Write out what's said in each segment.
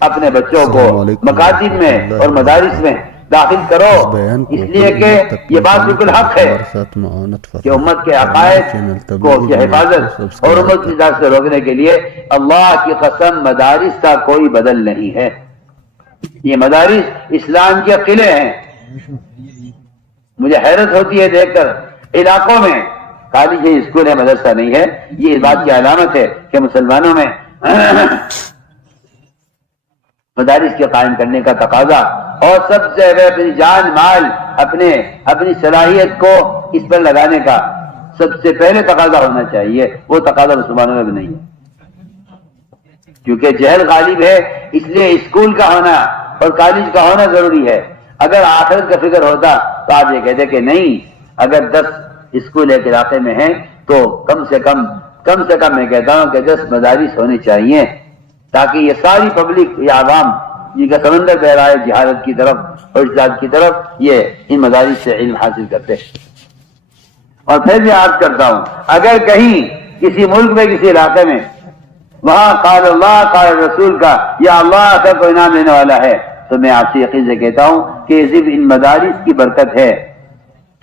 اپنے بچوں کو مکاتب میں اور مدارس میں داخل کرو، اس لیے کہ یہ بات بالکل حق ہے کہ امت کے عقائد کو کی حفاظت اور امت کی ذات سے روکنے کے لیے اللہ کی قسم مدارس کا کوئی بدل نہیں ہے۔ یہ مدارس اسلام کے قلعے ہیں۔ مجھے حیرت ہوتی ہے دیکھ کر علاقوں میں کالج ہے، اسکول ہے، مدرسہ نہیں ہے۔ یہ اس بات کی علامت ہے کہ مسلمانوں میں مدارس کے قائم کرنے کا تقاضا اور سب سے اپنی جان مال اپنی صلاحیت کو اس پر لگانے کا سب سے پہلے تقاضا ہونا چاہیے۔ وہ تقاضا مسلمانوں میں بھی نہیں ہے، کیونکہ جہل غالب ہے، اس لیے اسکول کا ہونا اور کالج کا ہونا ضروری ہے۔ اگر آخرت کا فکر ہوتا تو آپ یہ کہتے کہ نہیں، اگر 10 اسکول ایک علاقے میں ہیں تو کم سے کم میں کہتا ہوں کہ 10 مدارس ہونے چاہیے، تاکہ یہ ساری پبلک، یہ عوام جن کا سمندر بہ رہا ہے جہالت کی طرف اور اجتہاد کی طرف، یہ ان مدارس سے علم حاصل کرتے۔ اور پھر بھی عرض کرتا ہوں، اگر کہیں کسی ملک میں کسی علاقے میں وہاں قال اللہ قال رسول کا یا اللہ کا کوئی نام لینے والا ہے، تو میں آپ سے یقین سے کہتا ہوں کہ صرف ان مدارس کی برکت ہے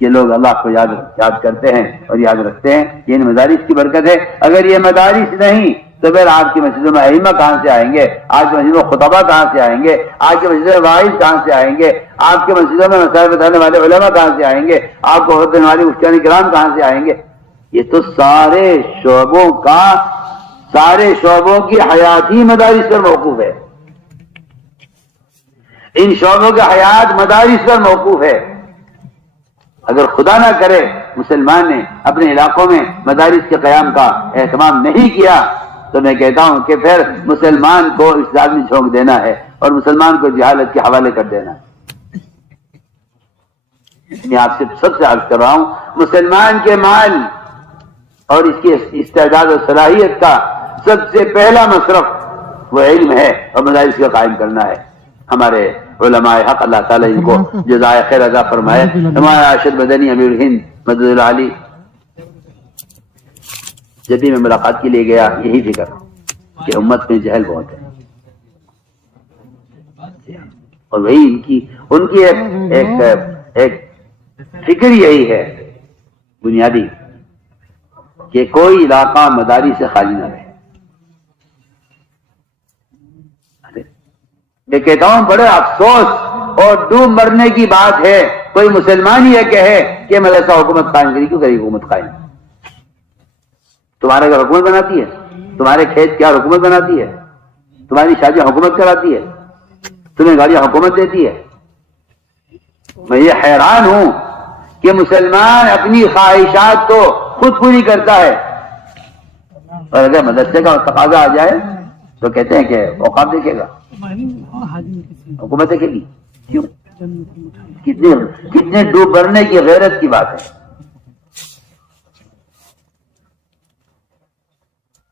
کہ لوگ اللہ کو یاد کرتے ہیں اور یاد رکھتے ہیں، یہ ان مدارس کی برکت ہے۔ اگر یہ مدارس نہیں تو پھر آپ کی مسجدوں میں ائمہ کہاں سے آئیں گے؟ آپ کی مسجدوں میں خطبہ کہاں سے آئیں گے؟ آپ کی مسجدوں میں واعظ کہاں سے آئیں گے؟ آپ کی مسجدوں میں مسائل بتانے والے علماء کہاں سے آئیں گے؟ آپ کو حکم دینے والے مفتیان کرام کہاں سے آئیں گے؟ یہ تو سارے شعبوں کی حیاتی مدارس پر موقوف ہے۔ ان شعبوں کی حیات مدارس پر موقوف ہے۔ اگر خدا نہ کرے مسلمان نے اپنے علاقوں میں مدارس کے قیام کا اہتمام نہیں کیا تو میں کہتا ہوں کہ پھر مسلمان کو اسلام میں جھونک دینا ہے اور مسلمان کو جہالت کے حوالے کر دینا ہے۔ میں آپ سے سب سے عرض کر رہا ہوں، مسلمان کے مال اور اس کی استعداد و صلاحیت کا سب سے پہلا مصرف وہ علم ہے اور مدارس کا قائم کرنا ہے۔ ہمارے علماء حق اللہ تعالیٰ ان کو جزائے خیر عطا فرمائے۔ ہمارا ارشد مدنی امیر ہند مدد العالی جب بھی میں ملاقات کے لیے گیا یہی فکر کہ امت میں جہل بہت ہے، اور وہی ان کی ایک فکر یہی ہے بنیادی کہ کوئی علاقہ مدارس سے خالی نہ رہے۔ میں کہتا ہوں بڑے افسوس اور ڈوب مرنے کی بات ہے کوئی مسلمان یہ کہے کہ مدرسہ حکومت قائم کری۔ کیوں کری حکومت قائم؟ تمہارے گھر حکومت بناتی ہے؟ تمہارے کھیت کیا حکومت بناتی ہے؟ تمہاری شادیاں حکومت کراتی ہے؟ تمہیں گاڑیاں حکومت دیتی ہے؟ میں یہ حیران ہوں کہ مسلمان اپنی خواہشات تو خود پوری کرتا ہے، اور اگر مدرسے کا تقاضا آ جائے تو کہتے ہیں کہ اوقاف دیکھے گا، حکومت دیکھے گی۔ کیوں؟ کتنے ڈوب مرنے کی غیرت کی بات ہے۔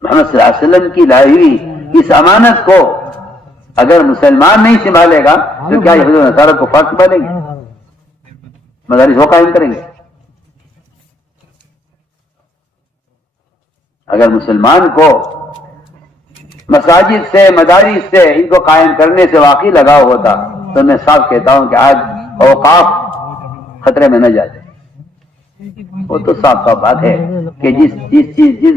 محمد صلی اللہ علیہ وسلم کی لائی ہوئی اس امانت کو اگر مسلمان نہیں سنبھالے گا تو کیا یہود و نصارہ کو فرض سنبھالیں گے؟ مدارس وہ قائم کریں گے؟ اگر مسلمان کو مساجد سے مدارس سے ان کو قائم کرنے سے واقعی لگاؤ ہوتا تو میں صاف کہتا ہوں کہ آج اوقاف خطرے میں نہ جاتے۔ وہ تو صاف بات ہے کہ جس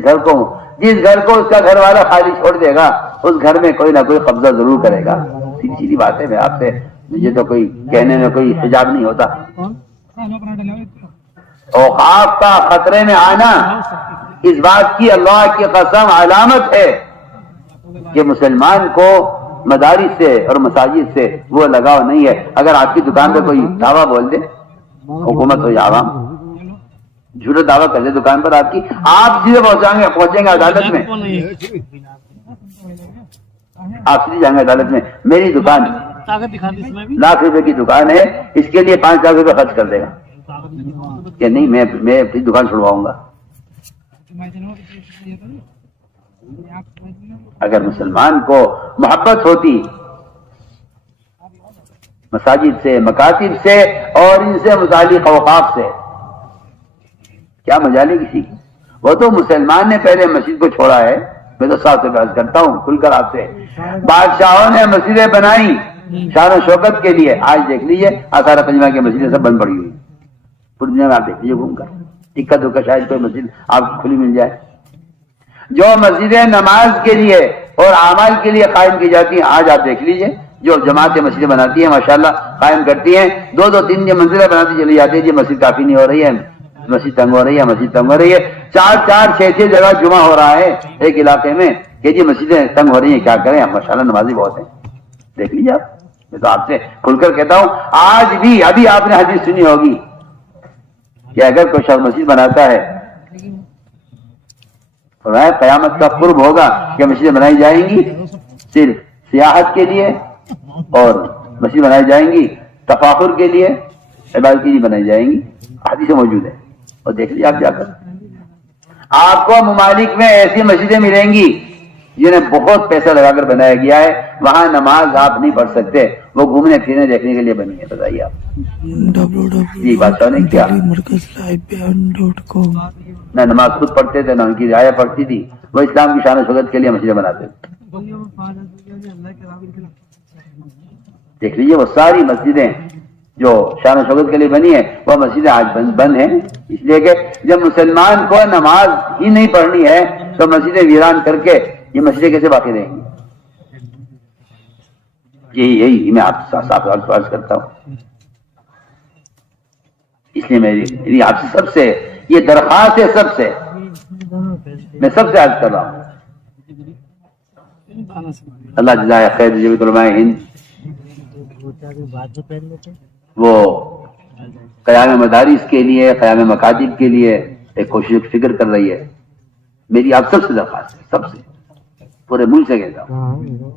گھر کو اس کا گھر والا خالی چھوڑ دے گا اس گھر میں کوئی نہ کوئی قبضہ ضرور کرے گا۔ سیدھی بات ہے، میں آپ سے مجھے تو کوئی کہنے میں کوئی حجاب نہیں ہوتا۔ اوقاف کا خطرے میں آنا اس بات کی اللہ کی قسم علامت ہے کہ مسلمان کو مدارس سے اور مساجد سے وہ لگاؤ نہیں ہے۔ اگر آپ کی دکان پہ کوئی دعویٰ بول دے، حکومت ہو یا عوام، جھوٹا دعویٰ کر دے دکان پر آپ کی، آپ سیدھے پہنچیں گے عدالت میں۔ آپ سیدھے جائیں گے عدالت میں، میری دکان ₹1,00,000 کی دکان ہے، اس کے لیے ₹5,00,000 خرچ کر دے گا کہ نہیں میں اپنی دکان چھڑواؤں گا۔ اگر مسلمان کو محبت ہوتی مساجد سے، مکاتب سے اور ان سے متعلق اوقاف سے، کیا مجالے کسی کی؟ وہ تو مسلمان نے پہلے مسجد کو چھوڑا ہے میں تو صاحب سے بحث کرتا ہوں کھل کر آپ سے. بادشاہوں نے مسجدیں بنائی شان و شوکت کے لیے. آج دیکھ لیجیے آثار پنجمہ کی مسجدیں سب بند پڑی ہوئی. پوری دنیا میں آپ دیکھ لیجیے گھوم کر, اکا دکا شاید کوئی مسجد آپ کو کھلی مل جائے. جو مسجدیں نماز کے لیے اور اعمال کے لیے قائم کی جاتی ہیں, آج آپ دیکھ لیجیے جو جماعتیں مسجدیں بناتی ہیں ماشاءاللہ قائم کرتی ہیں, 2 3 منزلیں بناتی چلی جاتی ہے. یہ مسجد کافی نہیں ہو رہی ہے, مسجد تنگ ہو رہی ہے, مسجد تنگ ہو رہی ہے. 4 6 جگہ جمعہ ہو رہا ہے ایک علاقے میں کہ جی مسجدیں تنگ ہو رہی ہیں, کیا کریں ہم, ماشاءاللہ نمازی بہت ہیں. دیکھ لیجیے آپ, میں تو آپ سے کھل کر کہتا ہوں. آج بھی ابھی آپ نے حدیث سنی ہوگی کہ اگر کوئی شخص مسجد بناتا ہے قیامت کا قرب ہوگا کہ مسجدیں بنائی جائیں گی صرف سیاحت کے لیے, اور مسجد بنائی جائیں گی تفاخر کے لیے, عبادت کے لیے بنائی جائیں گی. حدیث موجود ہے اور دیکھ لیجیے آپ جا کر. آپ کو ممالک میں ایسی مسجدیں ملیں گی جنہیں بہت پیسہ لگا کر بنایا گیا ہے, وہاں نماز آپ نہیں پڑھ سکتے, وہ گھومنے پھرنے دیکھنے کے لیے بنی ہے. بتائیے آپ یہ بادشاہ نے کیا نہ نماز خود پڑھتے تھے نہ ان کی رعایا پڑھتی تھی, وہ اسلام کی شان و شوکت کے لیے مسجدیں بناتے تھے. دیکھ لیجیے وہ ساری مسجدیں جو شان و شوکت کے لیے بنی ہے وہ مسجدیں آج بند ہیں, اس لیے کہ جب مسلمان کو نماز ہی نہیں پڑھنی ہے تو مسجدیں ویران کر کے یہ مسجدیں کیسے باقی رہیں گی. یہی میں آپ سے عرض کرتا ہوں. اس لیے میری آپ سے سب سے یہ درخواست ہے, سب سے میں سب سے عرض کر رہا ہوں, اللہ جزائے خیر جمعیت علماء ہند وہ قیام مدارس کے لیے, قیام مکاتب کے لیے ایک کوشش فکر کر رہی ہے. میری آپ سب سے درخواست ہے, سب سے پورے ملک سے کہتا ہوں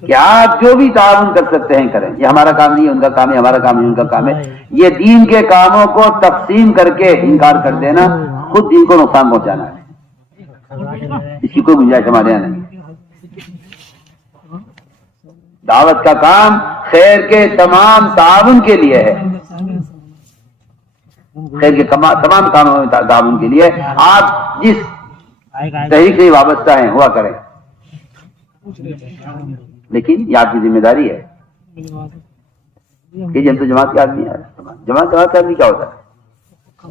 کہ آپ جو بھی تعاون کر سکتے ہیں کریں. یہ ہمارا کام نہیں ہے, ان کا کام ہے, ہمارا کام نہیں ان کا کام ہے. یہ دین کے کاموں کو تقسیم کر کے انکار کر دینا خود دین کو نقصان پہنچانا ہے, اس کی کوئی گنجائش ہمارے یہاں نہیں. دعوت کا کام خیر کے تمام تعاون کے لیے ہے, خیر کے تمام کاموں میں تعاون کے لیے. آپ جس تحریک سے وابستہ ہیں ہوا کریں, لیکن یہ آپ کی ذمہ داری ہے کہ جب تو جماعت کے آدمی ہے, جماعت کے آدمی کیا ہوتا ہے,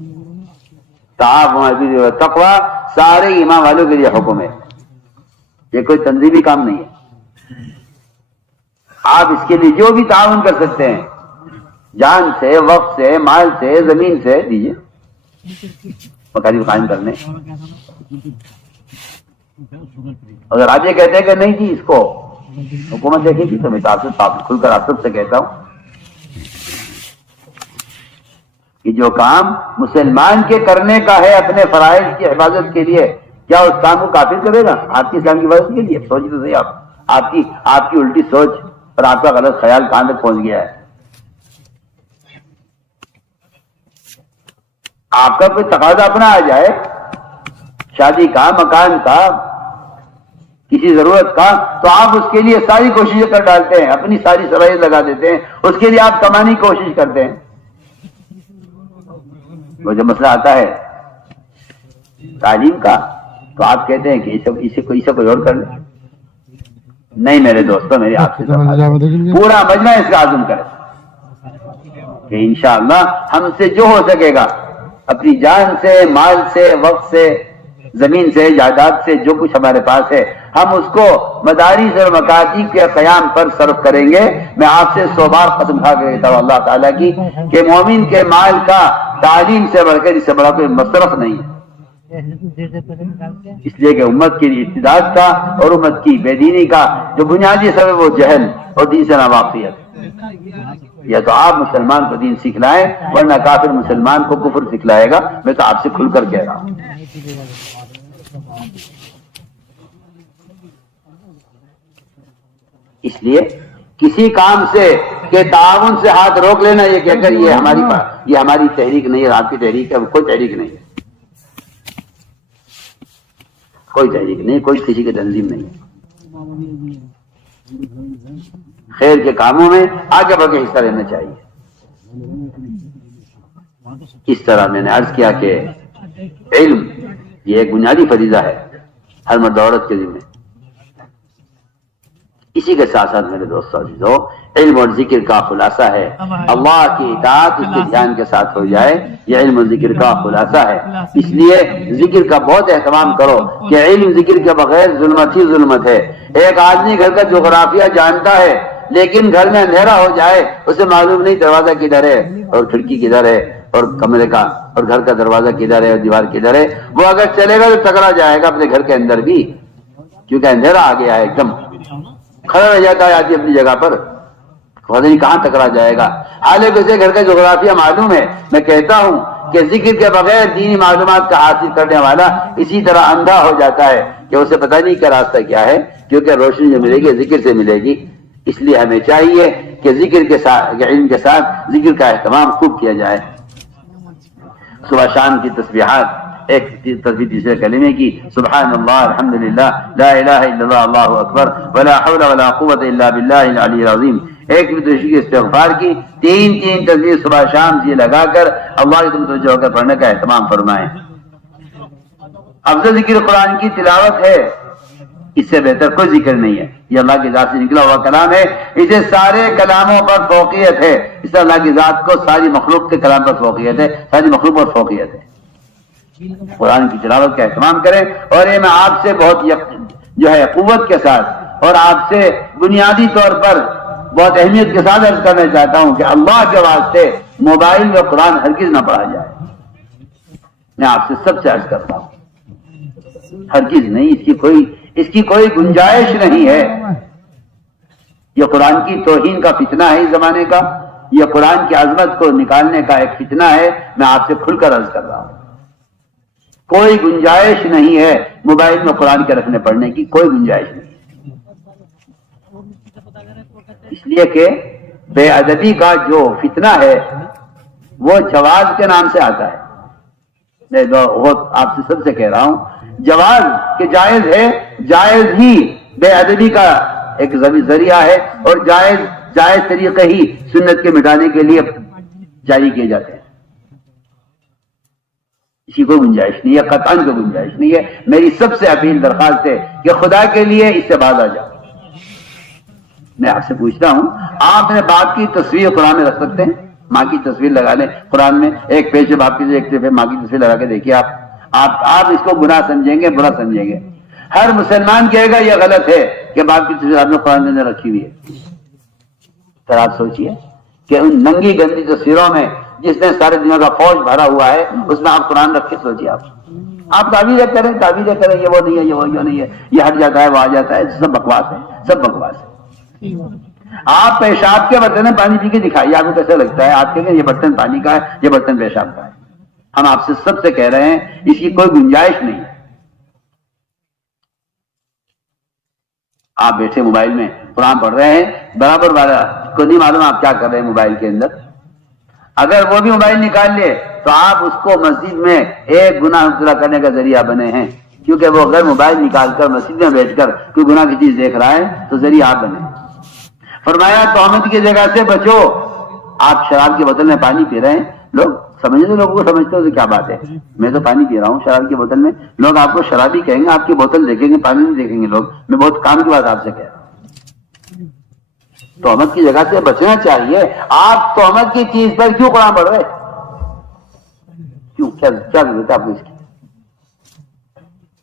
تعاون تقویٰ سارے ایمان والوں کے لیے حکم ہے, یہ کوئی تنظیمی کام نہیں ہے. آپ اس کے لیے جو بھی تعاون کر سکتے ہیں جان سے, وقت سے, مال سے, زمین سے دیجیے مکاتب قائم کرنے. اگر آج یہ کہتے ہیں کہ نہیں جی اس کو حکومت دیکھے گی تو میں آپ سے کھل کر آپ سب سے کہتا ہوں کہ جو کام مسلمان کے کرنے کا ہے اپنے فرائض کی حفاظت کے لیے, کیا اس کام کو کافر کرے گا آپ کی اسلام کی حفاظت کے لیے؟ سوچ تو صحیح آپ کی الٹی سوچ اور آپ کا غلط خیال کہاں تک پہنچ گیا ہے. آپ کا کوئی تقاضا اپنا آ جائے شادی کا, مکان کا, کسی ضرورت کا, تو آپ اس کے لیے ساری کوششیں کر ڈالتے ہیں, اپنی ساری صلاحیت لگا دیتے ہیں, اس کے لیے آپ کمانے کی کوشش کرتے ہیں. وہ جب مسئلہ آتا ہے تعلیم کا تو آپ کہتے ہیں کہ اسے کوئی اور کر لے. نہیں میرے دوستوں, میری آپ سے پورا مجمع اس کا عزم کرے کہ انشاءاللہ ہم سے جو ہو سکے گا اپنی جان سے, مال سے, وقت سے, زمین سے, جائیداد سے, جو کچھ ہمارے پاس ہے ہم اس کو مدارس اور مکاتب کے قیام پر صرف کریں گے. میں آپ سے 100 بار قسم کھا کے کہتا ہوں اللہ تعالیٰ کی کہ مومن کے مال کا تعلیم سے بڑھ کر اس سے بڑا کوئی مصرف نہیں ہے. اس لیے کہ امت کی ارتداد کا اور امت کی بے دینی کا جو بنیادی سبب وہ جہل اور دین سے ناواقفیت. یا تو آپ مسلمان کو دین سکھلائیں ورنہ کافر مسلمان کو کفر سکھلائے گا. میں تو آپ سے کھل کر کہہ رہا ہوں. اس لیے کسی کام سے کہ تعاون سے ہاتھ روک لینا یہ کہہ کر یہ ہماری تحریک نہیں ہے, آپ کی تحریک ہے, کوئی تحریک نہیں ہے, کوئی تحریک نہیں, کوئی کسی کی تنظیم نہیں ہے. خیر کے کاموں میں آگے بڑھ کے حصہ لینا چاہیے. اس طرح میں نے عرض کیا کہ علم یہ ایک بنیادی فریضہ ہے ہر مرد عورت کے ذمہ۔ اسی کے ساتھ ساتھ میرے دوستوں عزیزو، علم اور ذکر کا خلاصہ ہے اللہ کی اطاعت اس کے دھیان کے ساتھ ہو جائے، یہ علم اور ذکر کا خلاصہ ہے۔ اس لیے ذکر کا بہت اہتمام کرو کہ علم ذکر کے بغیر ظلمت ہی ظلمت ہے۔ ایک آدمی گھر کا جغرافیہ جانتا ہے لیکن گھر میں اندھیرا ہو جائے، اسے معلوم نہیں دروازہ کدھر ہے اور کھڑکی کدھر ہے اور کمرے کا اور گھر کا دروازہ کدھر ہے اور دیوار کدھر ہے، وہ اگر چلے گا تو ٹکرا جائے گا اپنے گھر کے اندر بھی، کیونکہ اندھیرا آ گیا ہے، ایک دم کھڑا رہ جاتا ہے آدمی اپنی جگہ پر، پتہ نہیں کہاں ٹکرا جائے گا۔ حالانکہ اسے گھر کا جغرافیہ معلوم ہے۔ میں کہتا ہوں کہ ذکر کے بغیر دینی معلومات کا حاصل کرنے والا اسی طرح اندھا ہو جاتا ہے کہ اسے پتہ نہیں کہ راستہ کیا ہے، کیونکہ روشنی جو ملے گی ذکر سے ملے گی۔ اس لیے ہمیں چاہیے کہ ذکر کے ساتھ، علم کے ساتھ ذکر کا اہتمام خوب کیا جائے۔ صبح شام کی تسبیحات، ایک تسبیح تیسرے کلمے کی، سبحان اللہ، الحمدللہ، لا الہ الا اللہ، اللہ اکبر، ولا حول ولا قوت الا باللہ العلی العظیم، ایک بھی استغفار کی، تین تسبیح صبح شام یہ لگا کر اللہ کی طرف توجہ ہو کر پڑھنے کا اہتمام فرمائیں۔ افضل ذکر قرآن کی تلاوت ہے، اس سے بہتر کوئی ذکر نہیں ہے۔ یہ اللہ کی ذات سے نکلا ہوا کلام ہے، اسے سارے کلاموں پر فوقیت ہے۔ اس طرح اللہ کی ذات کو ساری مخلوق کے کلام پر فوقیت ہے، ساری مخلوق پر فوقیت ہے۔ قرآن کی تلاوت کا اہتمام کریں، اور یہ میں آپ سے بہت جو ہے قوت کے ساتھ اور آپ سے بنیادی طور پر بہت اہمیت کے ساتھ عرض کرنا چاہتا ہوں کہ اللہ کے واسطے موبائل میں قرآن ہرگز نہ پڑھا جائے۔ میں آپ سے سب سے عرض کرتا ہوں، ہرگز نہیں، اس کی کوئی گنجائش نہیں ہے۔ یہ قرآن کی توہین کا فتنہ ہے اس زمانے کا، یہ قرآن کی عظمت کو نکالنے کا ایک فتنہ ہے۔ میں آپ سے کھل کر عرض کر رہا ہوں، کوئی گنجائش نہیں ہے موبائل میں قرآن کے رکھنے پڑھنے کی، کوئی گنجائش نہیں، اس لیے کہ بے ادبی کا جو فتنہ ہے وہ جواز کے نام سے آتا ہے۔ میں آپ سے سب سے کہہ رہا ہوں، جواز کہ جائز ہے، جائز ہی بے ادبی کا ایک ذریعہ ہے، اور جائز طریقے ہی سنت کے مٹانے کے لیے جاری کیے جاتے ہیں۔ اسی کو گنجائش نہیں ہے، قطعاً کو گنجائش نہیں ہے۔ میری سب سے اپیل درخواست ہے کہ خدا کے لیے اس سے باز آ جاؤ۔ میں آپ سے پوچھتا ہوں، آپ نے باپ کی تصویر قرآن میں رکھ سکتے ہیں؟ ماں کی تصویر لگا لیں قرآن میں، ایک پیج باپ کی، ایک ماں کی تصویر لگا کے دیکھیے، آپ اس کو گناہ سمجھیں گے، برا سمجھیں گے۔ ہر مسلمان کہے گا یہ غلط ہے کہ باپ کی تصویر آپ نے قرآن کے اندر رکھی ہوئی ہے۔ پھر آپ سوچئے کہ ان ننگی گندی تصویروں میں جس نے سارے دنیا کا فوج بھرا ہوا ہے، اس میں آپ قرآن رکھ کے سوچیے۔ آپ تعویذیں کریں، یہ وہ نہیں ہے، یہ وہ نہیں ہے، یہ ہٹ جاتا ہے، وہ آ جاتا ہے، سب بکواس ہے، سب بکواس ہے۔ آپ پیشاب کے برتن میں پانی پی کے دکھائیے، آپ کو کیسا لگتا ہے؟ آپ کہیں گے یہ برتن پانی کا ہے، یہ برتن پیشاب کا ہے۔ ہم آپ سے سب سے کہہ رہے ہیں اس کی کوئی گنجائش نہیں ہے۔ آپ بیٹھے موبائل میں قرآن پڑھ رہے ہیں، برابر والا کو نہیں معلوم آپ کیا کر رہے ہیں موبائل کے اندر۔ اگر وہ بھی موبائل نکال لے تو آپ اس کو مسجد میں ایک گناہ پورا کرنے کا ذریعہ بنے ہیں، کیونکہ وہ اگر موبائل نکال کر مسجد میں بیٹھ کر کوئی گناہ کی چیز دیکھ رہا ہے تو ذریعہ آپ بنے۔ فرمایا تہمت کی جگہ سے بچو۔ آپ شراب کی بوتل میں پانی پی رہے ہیں، لوگ سمجھتے، لوگوں کو سمجھتے ہو تو کیا بات ہے، میں تو پانی پی رہا ہوں شراب کی بوتل میں، لوگ آپ کو شرابی کہیں گے، آپ کی بوتل دیکھیں گے، پانی نہیں دیکھیں گے لوگ۔ میں بہت کام کی بات آپ سے کہہ رہا ہوں، تہمت کی جگہ سے بچنا چاہیے۔ آپ تہمت کی چیز پر کیوں قرآن پڑھ رہے؟ کیوں؟ کیا ضرورت ہے آپ کو اس کی؟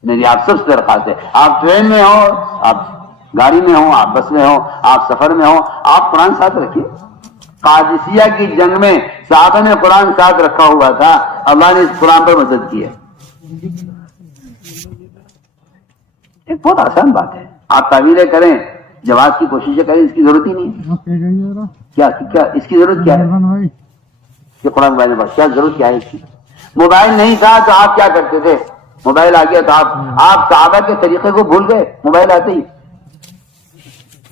میری آپ سب سے درخواست ہے، آپ ٹرین میں ہو، آپ گاڑی میں ہو، آپ بس میں ہو، آپ سفر میں ہو، آپ قرآن ساتھ رکھیے۔ قادسیہ کی جنگ میں صحابہ نے قرآن ساتھ رکھا ہوا تھا، اللہ نے اس قرآن پر مدد کی ہے۔ ایک بہت آسان بات ہے، آپ تعویلیں کریں، جواز کی کوششیں کریں، اس کی ضرورت ہی نہیں ہے۔ کیا اس کی ضرورت کیا ہے کہ قرآن موبائل میں کیا ضرورت کیا ہے اس کی؟ موبائل نہیں تھا تو آپ کیا کرتے تھے؟ موبائل آ گیا تو آپ صحابہ کے طریقے کو بھول گئے موبائل آتے ہی۔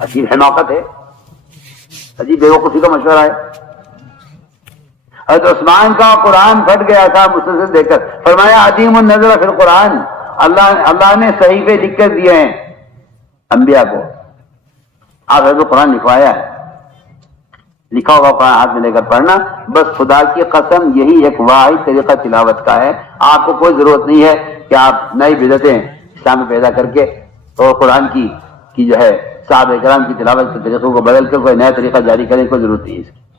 عجیب حماقت ہے، عجیب بیوقوفی کا مشورہ ہے۔ حضرت عثمان کا قرآن پھٹ گیا تھا مسلسل دیکھ کر، فرمایا عدیم النظر فی القرآن، اللہ نے صحیفے لکھ کر دیے ہیں انبیاء کو، آپ حضرت قرآن لکھوایا ہے، لکھا ہوگا قرآن ہاتھ میں لے کر پڑھنا، بس خدا کی قسم یہی ایک واحد طریقہ تلاوت کا ہے۔ آپ کو کوئی ضرورت نہیں ہے کہ آپ نئی بدعتیں اسلام میں پیدا کر کے اور قرآن کی جو ہے صحابہ کرام کی تلاوت کے طریقوں کو بدل کر کوئی نیا طریقہ جاری کرنے کی ضرورت نہیں ہے اس کی.